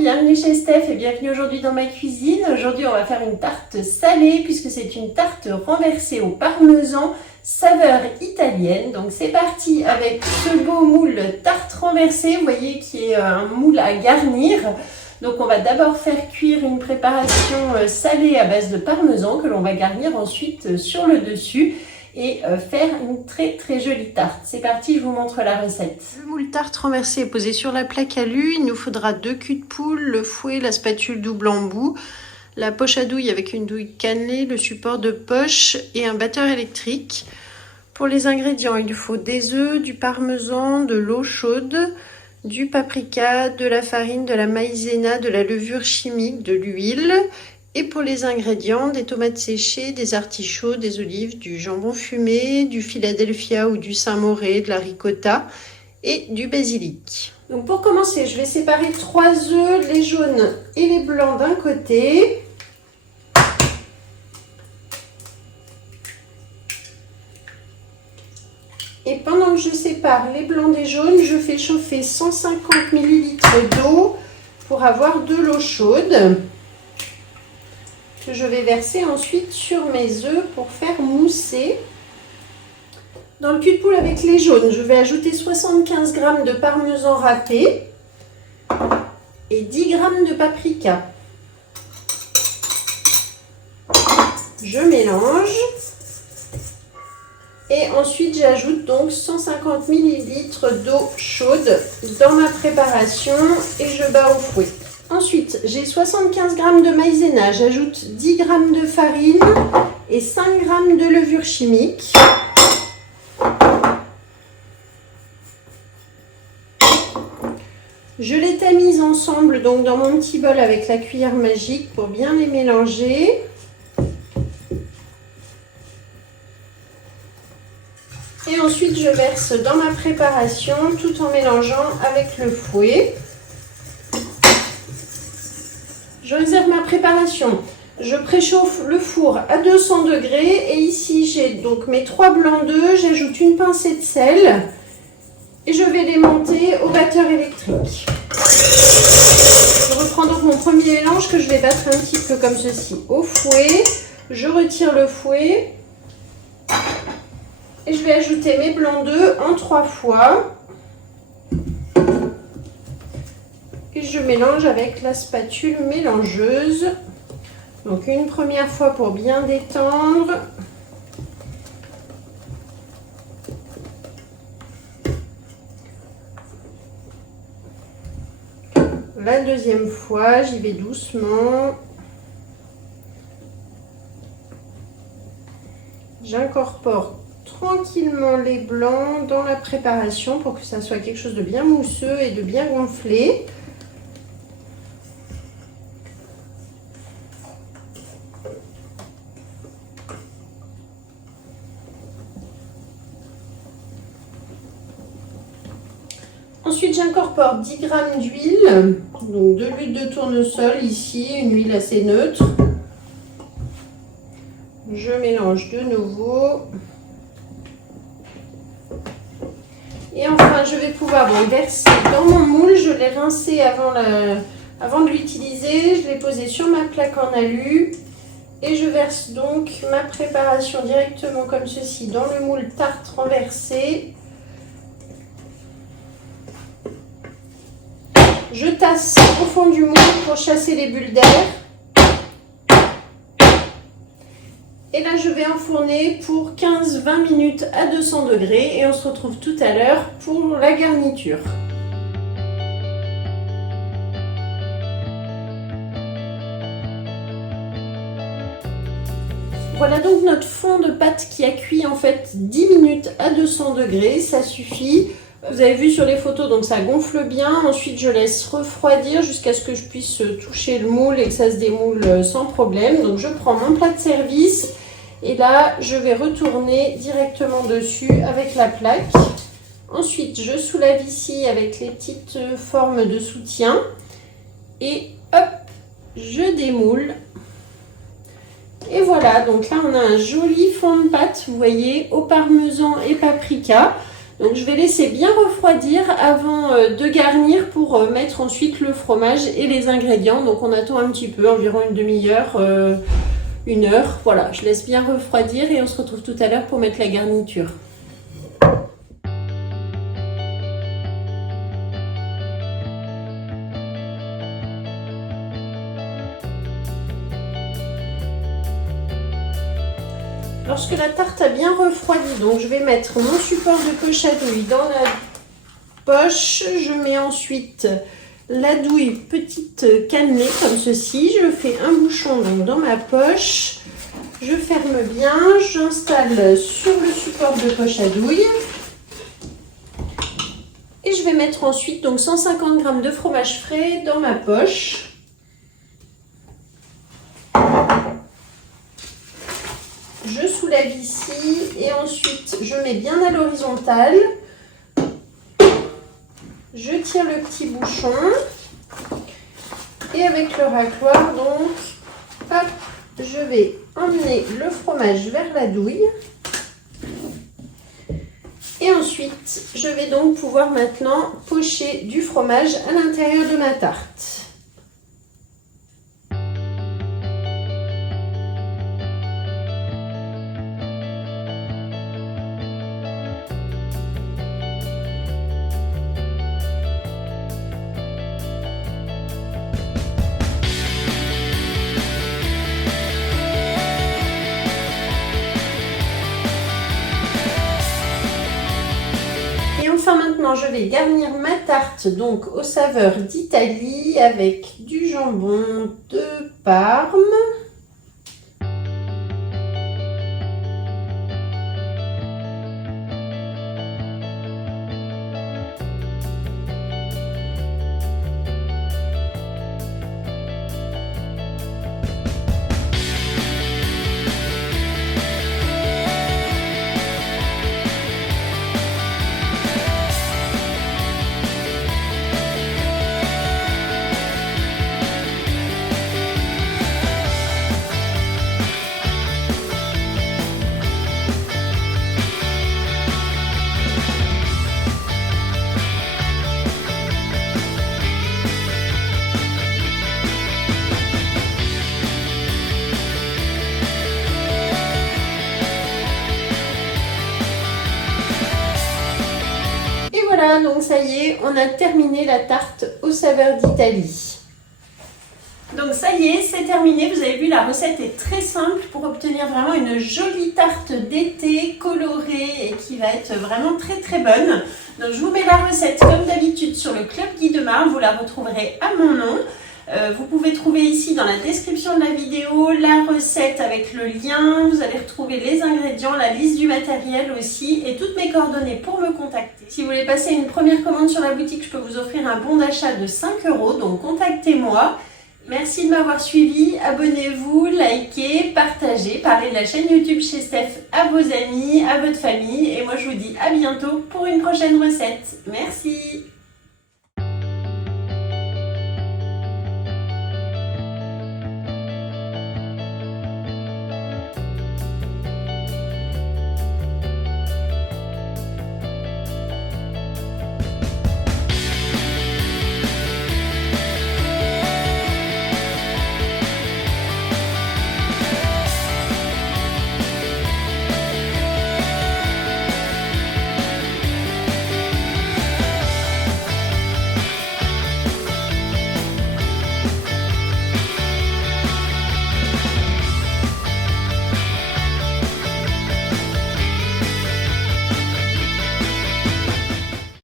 bienvenue chez Steph et bienvenue aujourd'hui dans ma cuisine. Aujourd'hui on va faire une tarte salée puisque c'est une tarte renversée au parmesan saveur italienne. Donc c'est parti avec ce beau moule tarte renversée, vous voyez qui est un moule à garnir. Donc on va d'abord faire cuire une préparation salée à base de parmesan que l'on va garnir ensuite sur le dessus et faire une très jolie tarte. C'est parti, je vous montre la recette. Le moule tarte renversé est posé sur la plaque à alu. Il nous faudra 2 culs de poule, le fouet, la spatule double embout, la poche à douille avec une douille cannelée, le support de poche et un batteur électrique. Pour les ingrédients, il faut des œufs, du parmesan, de l'eau chaude, du paprika, de la farine, de la maïzena, de la levure chimique, de l'huile. Et pour les ingrédients, des tomates séchées, des artichauts, des olives, du jambon fumé, du Philadelphia ou du Saint-Moré, de la ricotta et du basilic. Donc pour commencer, je vais séparer 3 œufs, les jaunes et les blancs d'un côté. Et pendant que je sépare les blancs des jaunes, je fais chauffer 150 ml d'eau pour avoir de l'eau chaude que je vais verser ensuite sur mes œufs pour faire mousser. Dans le cul de poule avec les jaunes, je vais ajouter 75 g de parmesan râpé et 10 g de paprika. Je mélange et ensuite j'ajoute donc 150 ml d'eau chaude dans ma préparation et je bats au fouet. Ensuite, j'ai 75 g de maïzena, j'ajoute 10 g de farine et 5 g de levure chimique. Je les tamise ensemble donc dans mon petit bol avec la cuillère magique pour bien les mélanger. Et ensuite, je verse dans ma préparation tout en mélangeant avec le fouet. Je réserve ma préparation. Je préchauffe le four à 200 degrés et ici j'ai donc mes 3 blancs d'œufs. J'ajoute une pincée de sel et je vais les monter au batteur électrique. Je reprends donc mon premier mélange que je vais battre un petit peu comme ceci au fouet. Je retire le fouet et je vais ajouter mes blancs d'œufs en 3 fois. Et je mélange avec la spatule mélangeuse. Donc une première fois pour bien détendre. La deuxième fois, j'y vais doucement. J'incorpore tranquillement les blancs dans la préparation pour que ça soit quelque chose de bien mousseux et de bien gonflé. Ensuite, j'incorpore 10 g d'huile, donc de l'huile de tournesol ici, une huile assez neutre. Je mélange de nouveau. Et enfin, je vais pouvoir verser dans mon moule. Je l'ai rincé avant de l'utiliser. Je l'ai posé sur ma plaque en alu. Et je verse donc ma préparation directement comme ceci dans le moule tarte renversé. Je tasse au fond du moule pour chasser les bulles d'air. Et là, je vais enfourner pour 15-20 minutes à 200 degrés et on se retrouve tout à l'heure pour la garniture. Voilà donc notre fond de pâte qui a cuit en fait 10 minutes à 200 degrés, ça suffit. Vous avez vu sur les photos, donc ça gonfle bien. Ensuite, je laisse refroidir jusqu'à ce que je puisse toucher le moule et que ça se démoule sans problème. Donc, je prends mon plat de service et là, je vais retourner directement dessus avec la plaque. Ensuite, je soulève ici avec les petites formes de soutien et hop, je démoule. Et voilà, donc là, on a un joli fond de pâte, vous voyez, au parmesan et paprika. Donc je vais laisser bien refroidir avant de garnir pour mettre ensuite le fromage et les ingrédients. Donc on attend un petit peu, environ une demi-heure, une heure. Voilà, je laisse bien refroidir et on se retrouve tout à l'heure pour mettre la garniture. Lorsque la tarte a bien refroidi, donc je vais mettre mon support de poche à douille dans la poche. Je mets ensuite la douille petite cannelée comme ceci. Je fais un bouchon donc dans ma poche. Je ferme bien. J'installe sur le support de poche à douille. Et je vais mettre ensuite donc 150 g de fromage frais dans ma poche. Je soulève ici et ensuite je mets bien à l'horizontale. Je tire le petit bouchon et avec le racloir donc, hop, je vais emmener le fromage vers la douille. Et ensuite, je vais donc pouvoir maintenant pocher du fromage à l'intérieur de ma tarte. Enfin maintenant je vais garnir ma tarte donc aux saveurs d'Italie avec du jambon de Parme. Voilà, donc ça y est, on a terminé la tarte aux saveurs d'Italie. Donc ça y est, c'est terminé. Vous avez vu, la recette est très simple pour obtenir vraiment une jolie tarte d'été colorée et qui va être vraiment très très bonne. Donc je vous mets la recette comme d'habitude sur le Club Guy de Marle. Vous la retrouverez à mon nom. Vous pouvez trouver ici dans la description de la vidéo la recette avec le lien. Vous allez retrouver les ingrédients, la liste du matériel aussi et toutes mes coordonnées pour me contacter. Si vous voulez passer une première commande sur la boutique, je peux vous offrir un bon d'achat de 5 €. Donc contactez-moi. Merci de m'avoir suivi. Abonnez-vous, likez, partagez, parlez de la chaîne YouTube chez Steph à vos amis, à votre famille. Et moi je vous dis à bientôt pour une prochaine recette. Merci.